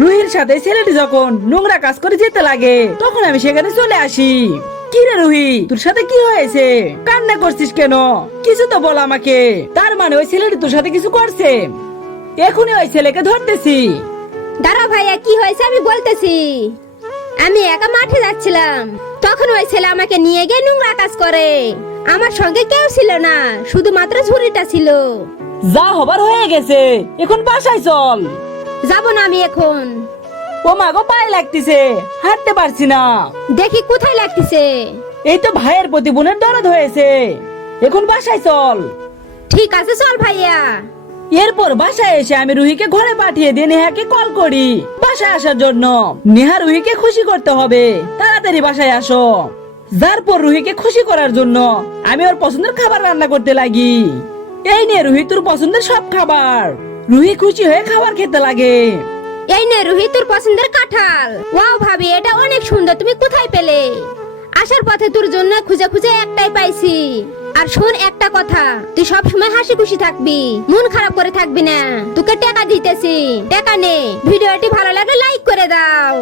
রুহির সাথে ছেলেটি যখন নোংরা কাজ করে যেতে লাগে তখন আমি সেখানে চলে আসি। কি রে রুহি, তোর সাথে কি হয়েছে? কান্না করছিস কেন? কিছু তো বল আমাকে। তার মানে ওই ছেলেটি তোর সাথে কিছু করছে? এখনই ওই ছেলেকে ধরতেছি। দাঁড়া ভাইয়া, কি হয়েছে আমি বলতেছি। আমি একা মাঠে যাচ্ছিলাম, তখন ওই ছেলে আমাকে নিয়ে গিয়ে নোংরা কাজ করে। আমার সঙ্গে কেউ ছিল না, শুধুমাত্র ঝুড়িটা ছিল। যা হবার হয়ে গেছে, এখন বাসায় চল। যাব না আমি এখন। ও মা গো, পায়ে লাগতেছে, হাঁটতে পারছি না। দেখি কোথায় লাগতেছে। এই তো ভাইয়ের প্রতি বোনের দরদ হয়েছে, এখন বাসায় চল। ঠিক আছে চল ভাইয়া। এরপর বাসায় এসে আমি রুহিকে ঘরে পাঠিয়ে দিয়ে নেহাকে কল করি বাসায় আসার জন্য। নেহা রুহিকে খুশি করতে হবে, তাড়াতাড়ি বাসায় আসো। যার পর রুহিকে খুশি করার জন্য আমি ওর পছন্দের খাবার রান্না করতে লাগি। এই নে রুহি, তোর পছন্দের সব খাবার। রুহি খুশি হয়ে খাবার খেতে লাগে। এই নে রুহি, তোর পছন্দের কাঁঠাল। ওয়াও ভাবি, এটা অনেক সুন্দর, তুমি কোথায় পেলে? আসার পথে তোর জন্য খুঁজে খুঁজে একটাই পাইছি। আর শোন একটা কথা, তুই সব সময় হাসি খুশি থাকবি, মন খারাপ করে থাকবি না। তোকে টাকা দিতেছি, টাকা নে। ভিডিওটি ভালো লাগলে লাইক করে দাও।